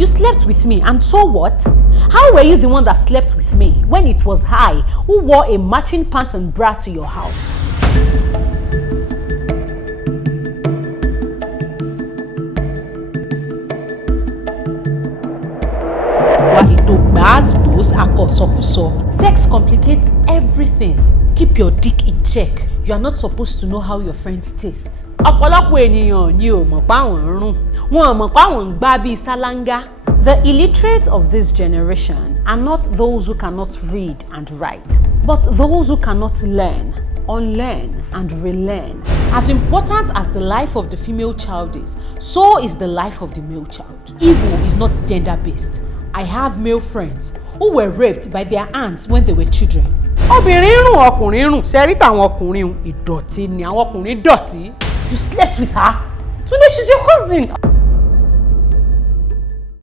You slept with me, and so what? How were you the one that slept with me when it was I who wore a matching pant and bra to your house? Sex complicates everything. Keep your dick in check. You are not supposed to know how your friends taste. The illiterate of this generation are not those who cannot read and write, but those who cannot learn, unlearn, and relearn. As important as the life of the female child is, so is the life of the male child. Evil is not gender-based. I have male friends who were raped by their aunts when they were children. You slept with her? Today she's your cousin.